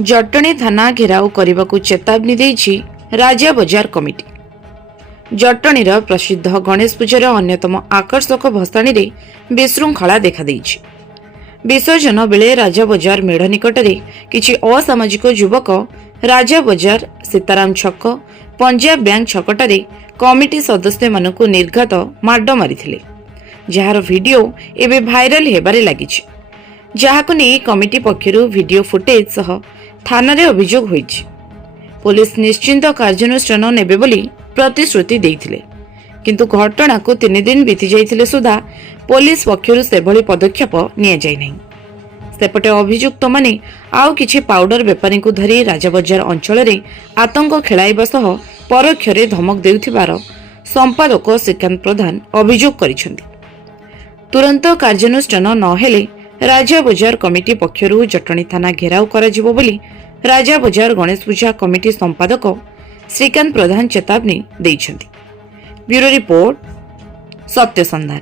जटणी थाना घेराव करने को चेतावनी देइछि राजा बजार कमिटी। जटणीर प्रसिद्ध गणेश पूजार अन्यतम आकर्षक भसाणी रे विशृंखला देखा देइछि। विसर्जन बेले राजा बजार मेढ़ निकटरे किछि असामाजिक युवक राजा बजार सीताराम छक पंजाब बैंक छकटारे कमिटी सदस्य मानकु निर्घात माड मारिथिले, जार वीडियो एबे भाइराल हेबारे लागिछि। जहाकु नै कमिटी पक्षरु वीडियो फुटेज सह थाना रे अभियोग होइछि। पुलिस निश्चिंत कार्यानुष्ठान नेबे बोली प्रतिश्रुति देइथिले, किंतु घटना को 3 दिन बीती जाइथिले सुधा पुलिस पक्षरु सेभली पदक्षेप निया जाय नै। सेपटे अभियुक्त माने आउ किछि पाउडर बेपारी को धरी राजा बजार अंचल रे आतंक खेलाइबा सह परोक्षरे धमक देउथिबार संपादक श्रीकांत प्रधान अभियोग करिसेंति। तुरंत कार्यानुष्ठान न हेले राजा बजार कमिटी पक्षरु जटणी थाना घेराव कराजिबो बोली राजा बजार गणेश पूजा कमिटी संपादक श्रीकांत प्रधान चेतावनी दैछंती। ब्यूरो रिपोर्ट, सत्य संधान।